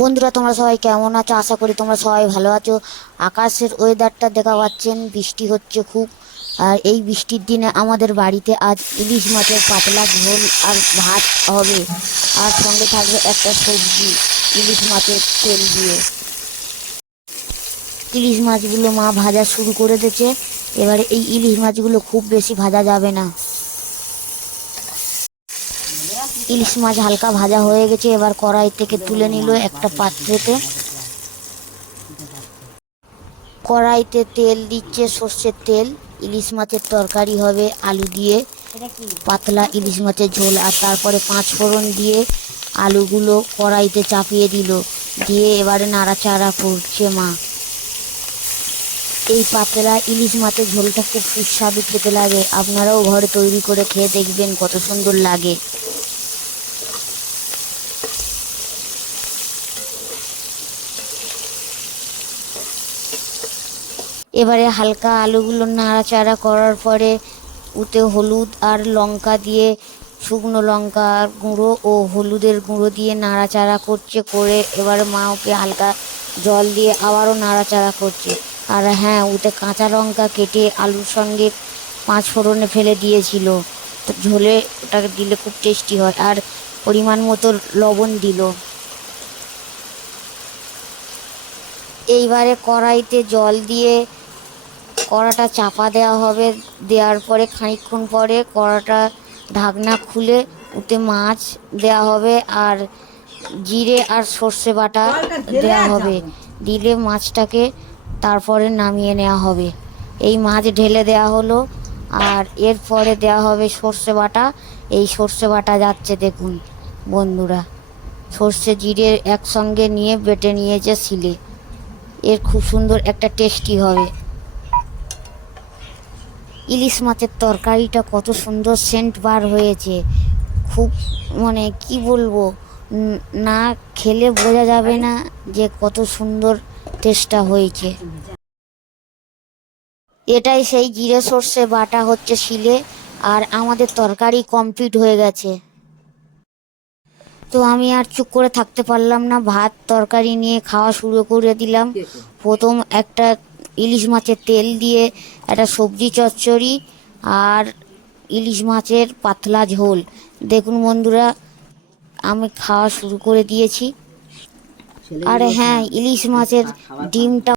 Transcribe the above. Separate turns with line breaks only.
বন্ধুরা, তোমরা সবাই কেমন আছো? আশা করি তোমরা সবাই ভালো আছো। আকাশের ওয়েদারটা দেখা পাচ্ছেন, বৃষ্টি হচ্ছে খুব। আর এই বৃষ্টির দিনে আমাদের বাড়িতে আজ ইলিশ মাছের পাতলা ঝোল আর ভাত হবে। আর সঙ্গে থাকবে একটা সবজি, ইলিশ মাছের তেল দিয়ে। ইলিশ মাছগুলো মা ভাজা শুরু করে দিয়েছে। এবারে এই ইলিশ মাছগুলো খুব বেশি ভাজা যাবে না। ইলিশ মাছ হালকা ভাজা হয়ে গেছে, এবার কড়াই থেকে তুলে নিল একটা পাত্রেতে। কড়াইতে তেল দিচ্ছে সর্ষের তেল, ইলিশ মাছের তরকারি হবে আলু দিয়ে, পাতলা ইলিশ মাছের ঝোল, আর তারপরে পাঁচ ফোড়ন দিয়ে আলুগুলো কড়াইতে চাপিয়ে দিল, দিয়ে এবারে নাড়াচাড়া করছে মা। এই পাতলা ইলিশ মাছের ঝোলটা খুব সুস্বাদু খেতে লাগে। আপনারাও ঘরে তৈরি করে খেয়ে দেখবেন কত সুন্দর লাগে। এবারে হালকা আলুগুলো নাড়াচাড়া করার পরে উতে হলুদ আর লঙ্কা দিয়ে শুকনো লঙ্কার গুঁড়ো ও হলুদের গুঁড়ো দিয়ে নাড়াচাড়া করছে করে এবার মা ওকে হালকা জল দিয়ে আবারও নাড়াচাড়া করছে। আর হ্যাঁ উতে কাঁচা লঙ্কা কেটে আলুর সঙ্গে পাঁচ ফোড়নে ফেলে দিয়েছিল। তো ঝোলে ওটাকে দিলে খুব টেস্টি হয় আর পরিমাণ মতো লবণ দিল। এইবারে কড়াইতে জল দিয়ে কড়াটা চাপা দেওয়া হবে। দেওয়ার পরে খানিকক্ষণ পরে কড়াটা ঢাকনা খুলে উতে মাছ দেওয়া হবে আর জিরে আর সর্ষে বাটা দেওয়া হবে। দিলে মাছটাকে তারপরে নামিয়ে নেওয়া হবে। এই মাছ ঢেলে দেওয়া হলো, আর এরপরে দেওয়া হবে সর্ষে বাটা। এই সর্ষে বাটা যাচ্ছে দেখুন বন্ধুরা। সর্ষে জিরে একসঙ্গে নিয়ে বেটে নিয়েছে শিলে। এর খুব সুন্দর একটা টেস্টি হবে। ইলিশ মাছের তরকারিটা কত সুন্দর সেন্ট বার হয়েছে। খুব মানে কি বলব না খেলে বোঝা যাবে না যে কত সুন্দর টেস্টটা হয়েছে। এটাই সেই জিরে সর্ষে বাটা হচ্ছে শিলে আর আমাদের তরকারি কমপ্লিট হয়ে গেছে। তো আমি আর চুপ করে থাকতে পারলাম না ভাত তরকারি নিয়ে খাওয়া শুরু করে দিলাম। প্রথম একটা ইলিশ মাছের তেল দিয়ে একটা সবজি চচ্চড়ি আর ইলিশ মাছের পাতলা ঝোল। দেখুন বন্ধুরা আমি খাওয়া শুরু করে দিয়েছি। আর হ্যাঁ ইলিশ মাছের ডিমটা